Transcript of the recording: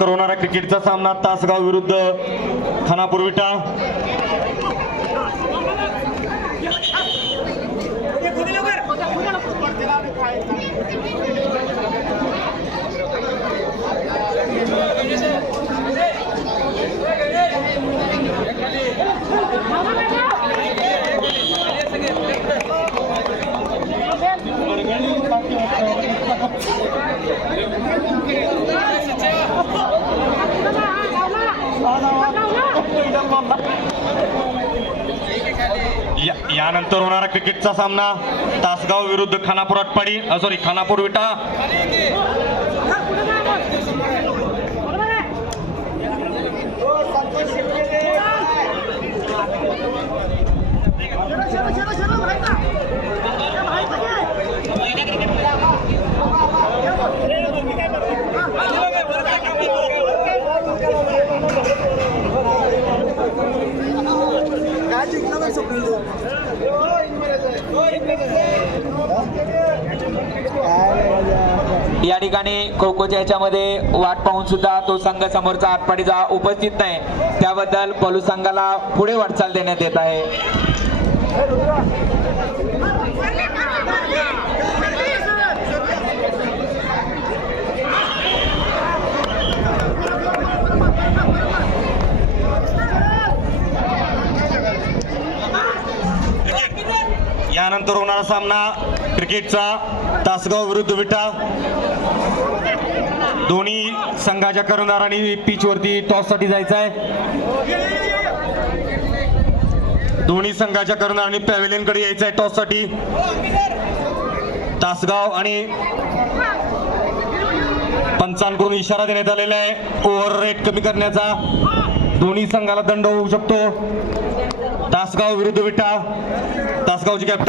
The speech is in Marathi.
तर होणारा क्रिकेटचा सामना तासगाव विरुद्ध खानापूर विटा। यानंतर होणारा क्रिकेटचा सामना तासगाव विरुद्ध खानापूर आटपाडी खानापूर विटा। या ठिकाणी खो-खोच्या याच्यामध्ये वाट पाहून सुद्धा तो संघ समोरचा आटपाडीचा उपस्थित नाही, त्याबद्दल पलू संघाला पुढे वाटचाल देण्यात येत आहे। यानंतर होणारा सामना क्रिकेटचा तासगाव विरुद्ध विटा। दोन्ही संघाच्या कर्णधारांनी पिच वरती टॉस साठी जायचं आहे। दोन्ही संघाच्या कर्णधारांनी पॅव्हेलियन कडे यायचं आहे टॉस साठी। तासगाव आणि पंचांकडून इशारा देण्यात आलेला आहे ओव्हर रेट कमी करण्याचा। दोन्ही संघाला दंड होऊ शकतो। तासगाव विरुद्ध विटा। तासगावचे कॅप्टन